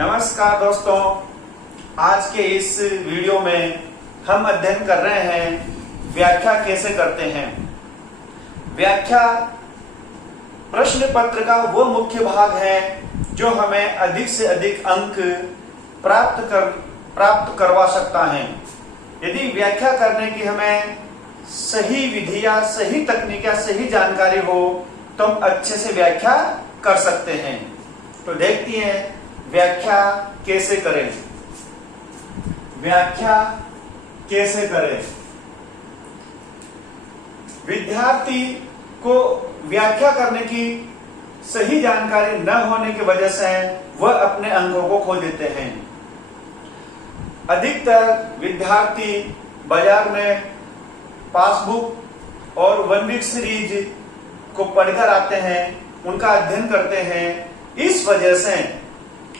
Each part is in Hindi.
नमस्कार दोस्तों, आज के इस वीडियो में हम अध्ययन कर रहे हैं व्याख्या कैसे करते हैं। व्याख्या प्रश्न पत्र का वो मुख्य भाग है जो हमें अधिक से अधिक अंक प्राप्त करवा सकता है। यदि व्याख्या करने की हमें सही विधि या सही तकनीक या सही जानकारी हो तो हम अच्छे से व्याख्या कर सकते हैं। तो देखते हैं व्याख्या कैसे करें। व्याख्या कैसे करें? विद्यार्थी को व्याख्या करने की सही जानकारी न होने की वजह से वह अपने अंकों को खो देते हैं। अधिकतर विद्यार्थी बाजार में पासबुक और 1 वीक सीरीज को पढ़कर आते हैं, उनका अध्ययन करते हैं। इस वजह से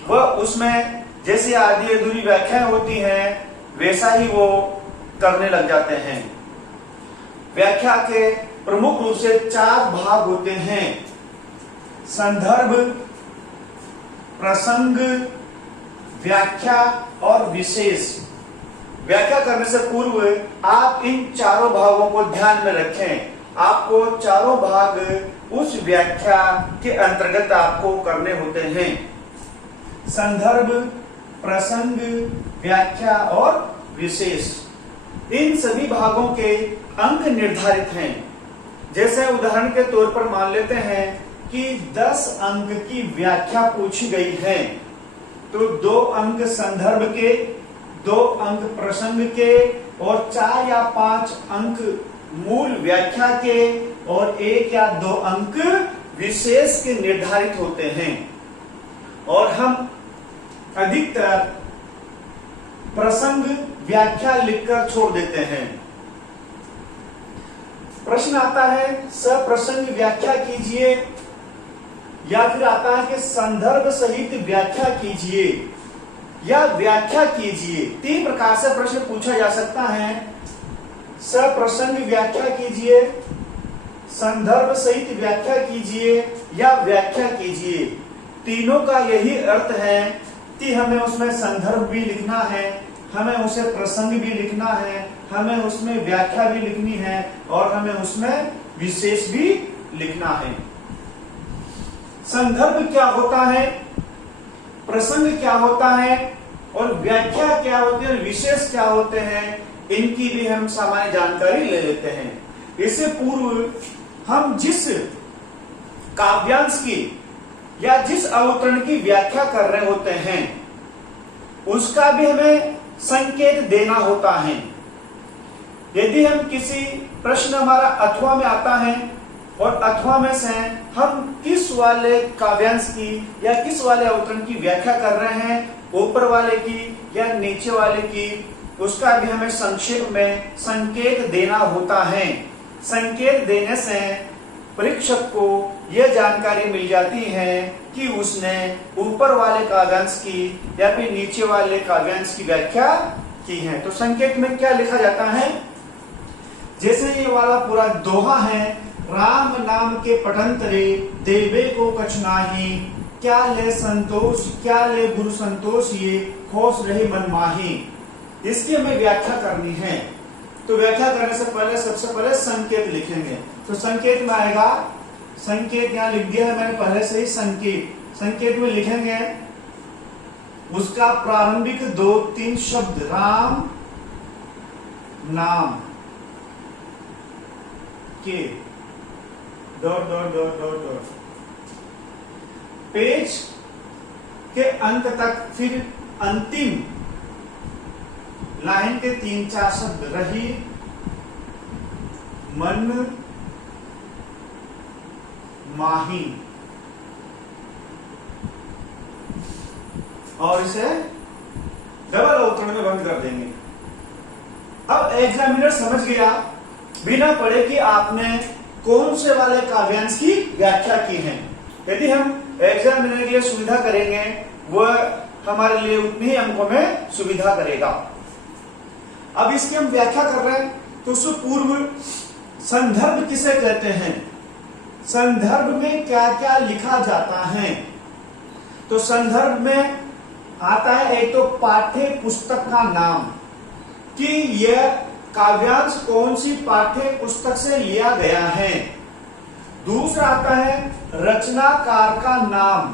वह उसमें जैसे आधी अधूरी व्याख्याएं होती हैं वैसा ही वो करने लग जाते हैं। व्याख्या के प्रमुख रूप से 4 भाग होते हैं: संदर्भ, प्रसंग, व्याख्या और विशेष। व्याख्या करने से पूर्व आप इन चारों भागों को ध्यान में रखें। आपको चारों भाग उस व्याख्या के अंतर्गत आपको करने होते हैं: संदर्भ, प्रसंग, व्याख्या और विशेष। इन सभी भागों के अंक निर्धारित हैं। जैसे उदाहरण के तौर पर मान लेते हैं कि 10 अंक की व्याख्या पूछी गई है, तो 2 अंक संदर्भ के, 2 अंक प्रसंग के और 4 या 5 अंक मूल व्याख्या के और 1 या 2 अंक विशेष के निर्धारित होते हैं। और हम अधिकतर प्रसंग व्याख्या लिखकर छोड़ देते हैं। प्रश्न आता है सप्रसंग व्याख्या कीजिए, या फिर आता है कि संदर्भ सहित व्याख्या कीजिए या व्याख्या कीजिए। 3 प्रकार से प्रश्न पूछा जा सकता है: सप्रसंग व्याख्या कीजिए, संदर्भ सहित व्याख्या कीजिए या व्याख्या कीजिए। तीनों का यही अर्थ है कि हमें उसमें संदर्भ भी लिखना है, हमें उसे प्रसंग भी लिखना है, हमें उसमें व्याख्या भी लिखनी है और हमें उसमें विशेष भी लिखना है। संदर्भ क्या होता है, प्रसंग क्या होता है और व्याख्या क्या होती है और विशेष क्या होते हैं, इनकी भी हम सामान्य जानकारी ले लेते हैं। इससे पूर्व हम जिस काव्यांश की या जिस अवतरण की व्याख्या कर रहे होते हैं उसका भी हमें संकेत देना होता है। यदि हम किसी प्रश्न हमारा अथवा में आता है और अथवा में से हम किस वाले काव्यांश की या किस वाले अवतरण की व्याख्या कर रहे हैं, ऊपर वाले की या नीचे वाले की, उसका भी हमें संक्षेप में संकेत देना होता है। संकेत देने से परीक्षक को यह जानकारी मिल जाती है कि उसने ऊपर वाले काव्यांश की या फिर नीचे वाले काव्यांश की व्याख्या की है। तो संकेत में क्या लिखा जाता है? जैसे ये वाला पूरा दोहा है: राम नाम के पठंतरे देवे को कछ नाही, क्या ले संतोष क्या ले गुरु संतोष, ये खोस रहे मन माही। इसकी हमें व्याख्या करनी है। तो व्याख्या करने से पहले सबसे पहले संकेत लिखेंगे। तो संकेत में आएगा, संकेत यहां लिख दिया है मैंने पहले से ही। संकेत में लिखेंगे उसका प्रारंभिक 2-3 शब्द, राम नाम के dot dot dot dot dot, page के अंत तक, फिर अंतिम लाइन के 3-4 शब्द, रही, मन, माही, और इसे डबल अवतरण में बंद कर देंगे। अब एग्जामिनर समझ गया बिना पढ़े कि आपने कौन से वाले काव्यांश की व्याख्या की है। यदि हम एग्जामिनर के लिए सुविधा करेंगे वह हमारे लिए उतने ही अंकों में सुविधा करेगा। अब इसकी हम व्याख्या कर रहे हैं तो उससे पूर्व संदर्भ किसे कहते हैं, संदर्भ में क्या क्या लिखा जाता है। तो संदर्भ में आता है एक तो पाठ्य पुस्तक का नाम, कि यह काव्यांश कौन सी पाठ्य पुस्तक से लिया गया है। दूसरा आता है रचनाकार का नाम,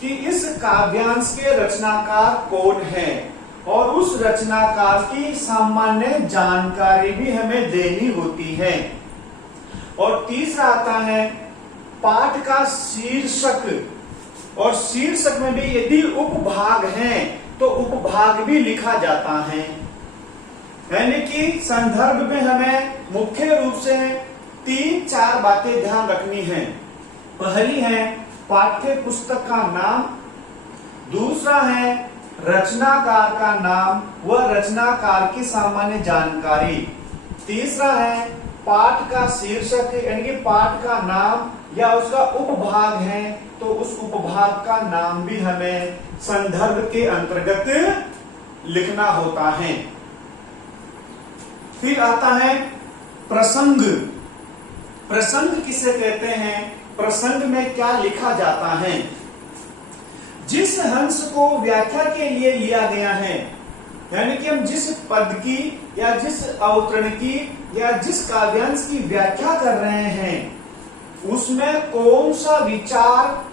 कि इस काव्यांश के रचनाकार कौन है, और उस रचनाकार की सामान्य जानकारी भी हमें देनी होती है। और तीसरा आता है पाठ का शीर्षक, और शीर्षक में भी यदि उपभाग हैं तो उपभाग भी लिखा जाता है। यानी कि संदर्भ में हमें मुख्य रूप से 3-4 बातें ध्यान रखनी है। पहली है पाठ्य पुस्तक का नाम, दूसरा है रचनाकार का नाम व रचनाकार की सामान्य जानकारी, तीसरा है पाठ का शीर्षक यानी कि पाठ का नाम या उसका उपभाग है तो उस उपभाग का नाम भी हमें संदर्भ के अंतर्गत लिखना होता है। फिर आता है प्रसंग। प्रसंग किसे कहते हैं? प्रसंग में क्या लिखा जाता है? जिस हंस को व्याख्या के लिए लिया गया है, यानी कि हम जिस पद की या जिस अवतरण की या जिस काव्यांश की व्याख्या कर रहे हैं, उसमें कौन सा विचार,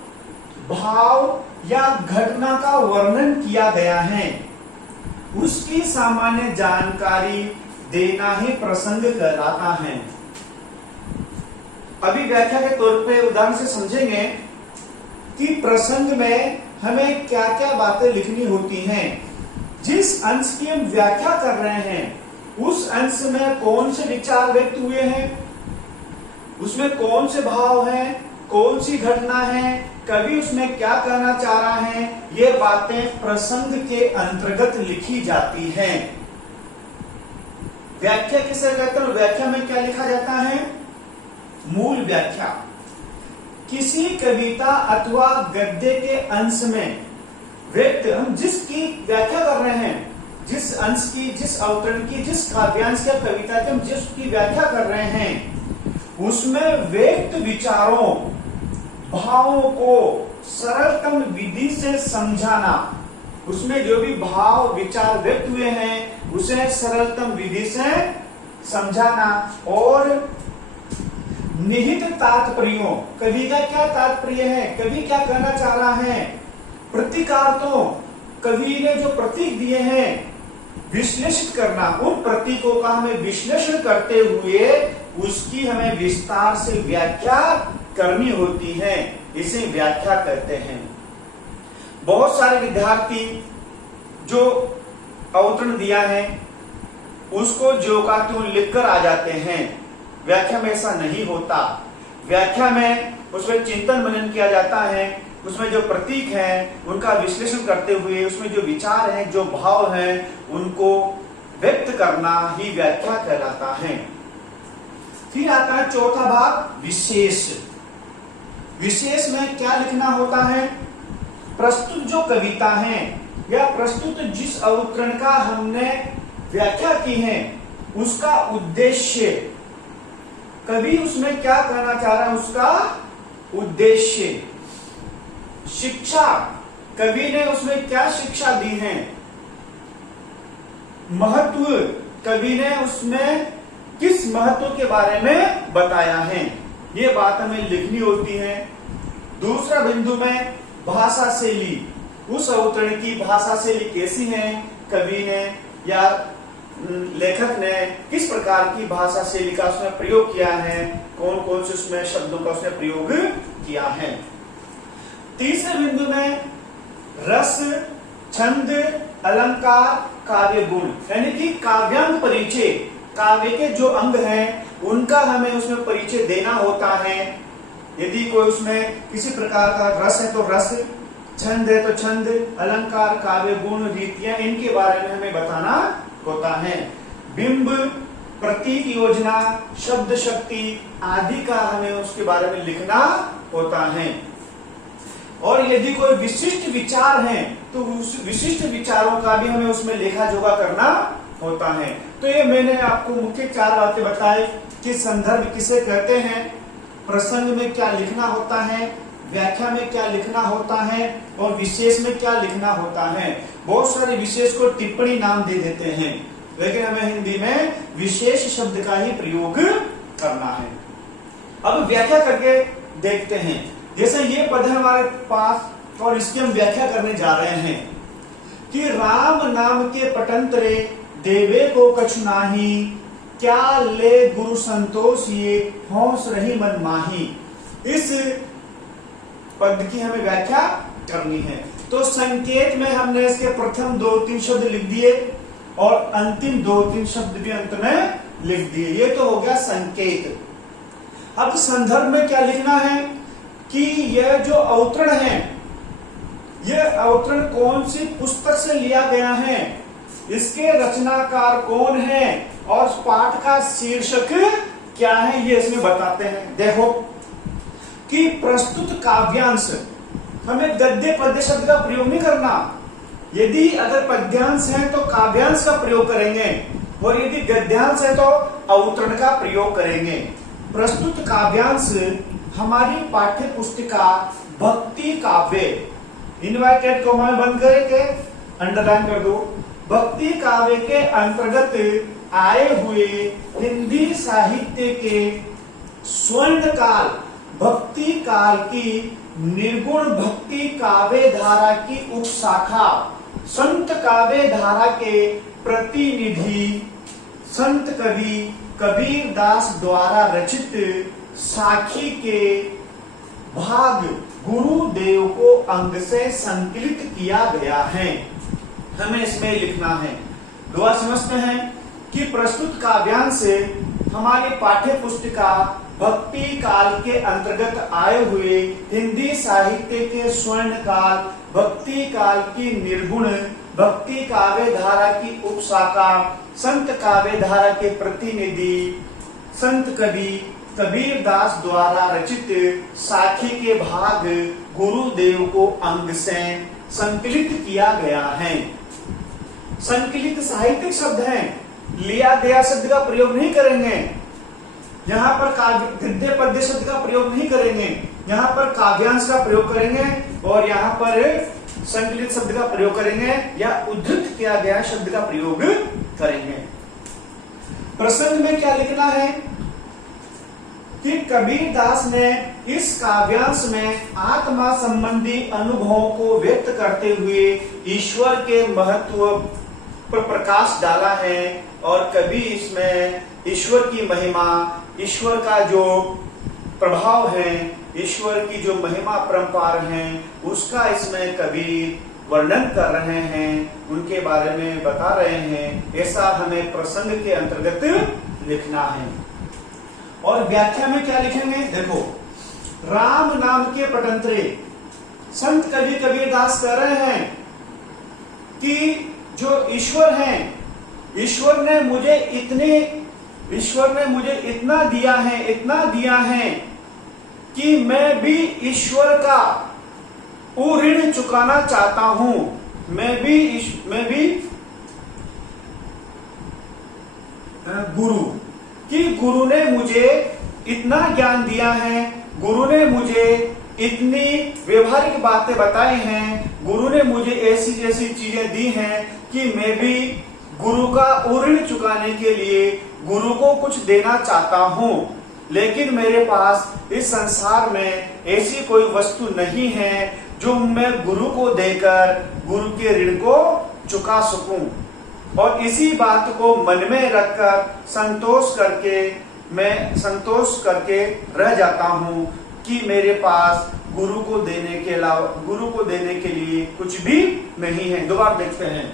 भाव या घटना का वर्णन किया गया है, उसकी सामान्य जानकारी देना ही प्रसंग कहलाता है। अभी व्याख्या के तौर पे उदाहरण से समझेंगे कि प्रसंग में हमें क्या क्या बातें लिखनी होती हैं। जिस अंश की हम व्याख्या कर रहे हैं उस अंश में कौन से विचार व्यक्त हुए हैं, उसमें कौन से भाव हैं, कौन सी घटना है, कवि उसमें क्या कहना चाह रहा है, ये बातें प्रसंग के अंतर्गत लिखी जाती हैं। व्याख्या किसे कहते हैं? व्याख्या में क्या लिखा जाता है? मूल व्याख्या। किसी कविता अथवा गद्य के अंश में व्यक्त, हम जिसकी व्याख्या कर रहे हैं, जिस अंश की, जिस अवतरण की, जिस काव्यांश या कविता की हम जिसकी व्याख्या कर रहे हैं, उसमें व्यक्त विचारों, भावों को सरलतम विधि से समझाना, उसमें जो भी भाव विचार व्यक्त हुए हैं उसे सरलतम विधि से समझाना, और निहित तात्पर्यों, कवि का क्या तात्पर्य है, कवि क्या कहना चाह रहा है, प्रतीकार्थों, कवि ने जो प्रतीक दिए हैं विश्लेषित करना, उन प्रतीकों का हमें विश्लेषण करते हुए उसकी हमें विस्तार से व्याख्या करनी होती है, इसे व्याख्या कहते हैं। बहुत सारे विद्यार्थी जो अवतरण दिया है उसको जो का त्यों लिखकर आ जाते हैं। व्याख्या में ऐसा नहीं होता। व्याख्या में उसमें चिंतन मनन किया जाता है, उसमें जो प्रतीक हैं उनका विश्लेषण करते हुए उसमें जो विचार हैं, जो भाव हैं, उनको व्यक्त करना ही व्याख्या कहलाता है। फिर आता है चौथा भाग विशेष। विशेष में क्या लिखना होता है? प्रस्तुत जो कविता है या प्रस्तुत जिस अवतरण का हमने व्याख्या की है उसका उद्देश्य, कवि उसमें क्या कहना चाह रहा है, उसका उद्देश्य, शिक्षा, कवि ने उसमें क्या शिक्षा दी है, महत्व, कवि ने उसमें किस महत्व के बारे में बताया है, ये बात हमें लिखनी होती है। दूसरा बिंदु में भाषा शैली, उस अवतरण की भाषा शैली कैसी है, कवि ने या लेखक ने किस प्रकार की भाषा शैली का उसमें प्रयोग किया है, कौन कौन से उसमें शब्दों का उसने प्रयोग किया है। तीसरे बिंदु में रस, छंद, अलंकार, काव्य गुण, यानी कि काव्यांग परिचय, काव्य के जो अंग हैं उनका हमें उसमें परिचय देना होता है। यदि कोई उसमें किसी प्रकार का रस है तो रस, छंद है तो छंद, अलंकार, काव्य गुण, रीतियां, इनके बारे में हमें बताना होता है। बिंब, प्रतीक योजना, शब्द शक्ति आदि का हमें उसके बारे में लिखना होता है। और यदि कोई विशिष्ट विचार है तो उस विशिष्ट विचारों का भी हमें उसमें लेखा जोखा करना होता है। तो ये मैंने आपको मुख्य 4 बातें बताई कि संदर्भ किसे कहते हैं, प्रसंग में क्या लिखना होता है, व्याख्या में क्या लिखना होता है और विशेष में क्या लिखना होता है। बहुत सारे विशेष को टिप्पणी नाम दे देते हैं, लेकिन हमें हिंदी में विशेष शब्द का ही प्रयोग करना है। अब व्याख्या करके देखते हैं। जैसे ये पद है हमारे पास और इसकी हम व्याख्या करने जा रहे हैं कि राम नाम के पटंतरे देवे को कछु नाही, क्या ले गुरु संतोष ये हौस रही मन माही। इस पद की हमें व्याख्या करनी है। तो संकेत में हमने इसके प्रथम 2-3 शब्द लिख दिए और अंतिम 2-3 शब्द भी अंत में लिख दिए। ये तो हो गया संकेत। अब संदर्भ में क्या लिखना है कि यह जो अवतरण है, यह अवतरण कौन सी पुस्तक से लिया गया है, इसके रचनाकार कौन है और पाठ का शीर्षक क्या है, ये इसमें बताते हैं। देखो कि प्रस्तुत काव्यांश, हमें गद्य पद्य शब्द का प्रयोग नहीं करना। यदि अगर पद्यांश है तो काव्यांश का प्रयोग करेंगे और यदि गद्यांश है तो अवतरण का प्रयोग करेंगे। प्रस्तुत काव्यांश हमारी पाठ्य पुस्तिका भक्ति काव्य, इनवर्टेड कॉमा में बंद करके अंडरलाइन कर दो, भक्ति काव्य के अंतर्गत आए हुए हिंदी साहित्य के स्वर्ण काल भक्ति काल की निर्गुण भक्ति काव्य धारा की उपशाखा संत काव्य धारा के प्रतिनिधि संत कवि कबीर दास द्वारा रचित साखी के भाग गुरुदेव को अंग से संकलित किया गया है। हमें इसमें लिखना है। दुआ समझते हैं कि प्रस्तुत काव्यांश से हमारी पाठ्य पुस्तिका भक्ति काल के अंतर्गत आए हुए हिंदी साहित्य के स्वर्ण काल भक्ति काल की निर्गुण भक्ति काव्य धारा की उपशाखा संत काव्य धारा के प्रतिनिधि संत कवि कबीर दास द्वारा रचित साखी के भाग गुरुदेव को अंग से संकलित किया गया है। संकलित साहित्यिक शब्द है, लिया गया शब्द का प्रयोग नहीं करेंगे। यहाँ पर गद्य पद्य शब्द का प्रयोग नहीं करेंगे, यहाँ पर काव्यांश का प्रयोग करेंगे और यहाँ पर संकलित शब्द का प्रयोग करेंगे या उद्धृत किया गया शब्द का प्रयोग करेंगे। प्रसंग में क्या लिखना है कि कबीर दास ने इस काव्यांश में आत्मा संबंधी अनुभवों को व्यक्त करते हुए ईश्वर के महत्व पर प्रकाश डाला है और कभी इसमें ईश्वर की महिमा, ईश्वर का जो प्रभाव है, ईश्वर की जो महिमा परंपार है, उसका इसमें कबीर वर्णन कर रहे हैं, उनके बारे में बता रहे हैं। ऐसा हमें प्रसंग के अंतर्गत लिखना है। और व्याख्या में क्या लिखेंगे? देखो, राम नाम के पटंतरे संत कवि कबीर दास कह रहे हैं कि जो ईश्वर हैं, ईश्वर ने मुझे इतना दिया है कि मैं भी ईश्वर का ऋण चुकाना चाहता हूं। मैं भी गुरु ने मुझे इतना ज्ञान दिया है, गुरु ने मुझे इतनी व्यवहारिक बातें बताई हैं, गुरु ने मुझे ऐसी जैसी चीजें दी हैं कि मैं भी गुरु का ऋण चुकाने के लिए गुरु को कुछ देना चाहता हूं। लेकिन मेरे पास इस संसार में ऐसी कोई वस्तु नहीं है जो मैं गुरु को देकर गुरु के ऋण को चुका सकूं। और इसी बात को मन में रखकर मैं संतोष करके रह जाता हूं कि मेरे पास गुरु को देने के लिए कुछ भी नहीं है। दोबारा देखते हैं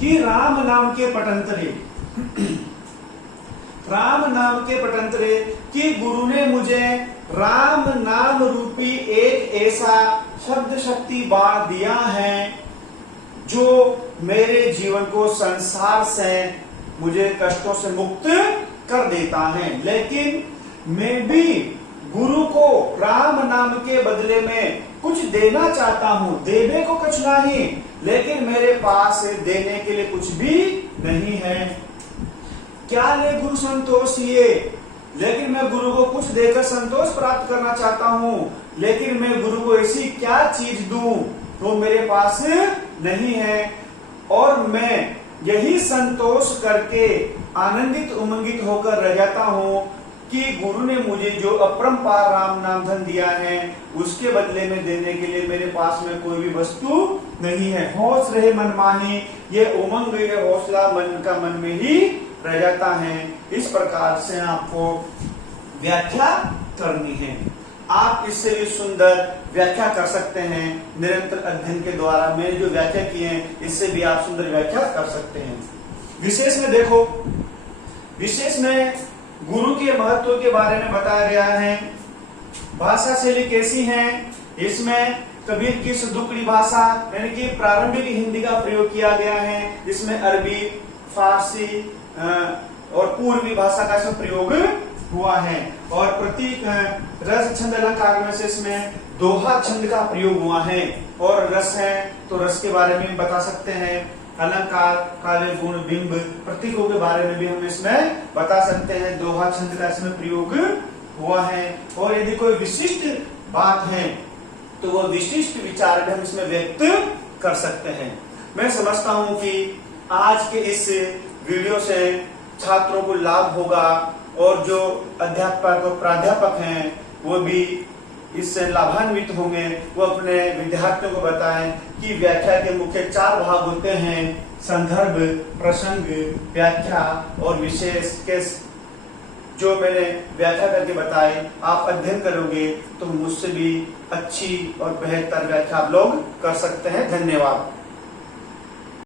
कि राम नाम के पटंतरे कि गुरु ने मुझे राम नाम रूपी एक ऐसा शब्द शक्ति बाण दिया है जो मेरे जीवन को संसार से मुझे कष्टों से मुक्त कर देता है। लेकिन मैं भी गुरु को राम नाम के बदले में कुछ देना चाहता हूं। देवे को कुछ नहीं, लेकिन मेरे पास देने के लिए कुछ भी नहीं है। क्या ले गुरु संतोष ये, लेकिन मैं गुरु को कुछ देकर संतोष प्राप्त करना चाहता हूं। लेकिन मैं गुरु को ऐसी क्या चीज दूं जो मेरे पास नहीं है, और मैं यही संतोष करके आनंदित उमंगित होकर रह जाता हूं कि गुरु ने मुझे जो अपरंपार राम नाम धन दिया है उसके बदले में देने के लिए मेरे पास में कोई भी वस्तु नहीं है। होश रहे मन माही, ये उमंग ये हौसला मन में ही रह जाता है। इस प्रकार से आपको व्याख्या करनी है। आप इससे भी सुंदर व्याख्या कर सकते हैं निरंतर अध्ययन के द्वारा। मैंने जो व्याख्या की है इससे भी आप सुंदर व्याख्या कर सकते हैं। विशेष में देखो, विशेष में गुरु के महत्व के बारे में बताया गया है। भाषा शैली कैसी है, इसमें कबीर की सुदुकड़ी भाषा यानी कि प्रारंभिक हिंदी का प्रयोग किया गया है। इसमें अरबी, फारसी और पूर्वी भाषा का इसमें प्रयोग हुआ है। और प्रतीक रस छंद अलंकार में से इसमें दोहा छंद का प्रयोग हुआ है। और रस है तो रस के बारे में बता सकते हैं। अलंकार, काव्य गुण, बिंब, प्रतीकों के बारे में भी हम इसमें बता सकते हैं। दोहा छंद का इसमें प्रयोग हुआ है। और यदि कोई विशिष्ट बात है तो वो विशिष्ट विचार भी हम इसमें व्यक्त कर सकते हैं। मैं समझता हूं कि आज के इस वीडियो से छात्रों को लाभ होगा और जो अध्यापक और प्राध्यापक हैं वो भी इससे लाभान्वित होंगे। वो अपने विद्यार्थियों को बताएं कि व्याख्या के मुख्य 4 भाग होते हैं: संदर्भ, प्रसंग, व्याख्या और विशेष। के जो मैंने व्याख्या करके बताए आप अध्ययन करोगे तो मुझसे भी अच्छी और बेहतर व्याख्या आप लोग कर सकते हैं। धन्यवाद।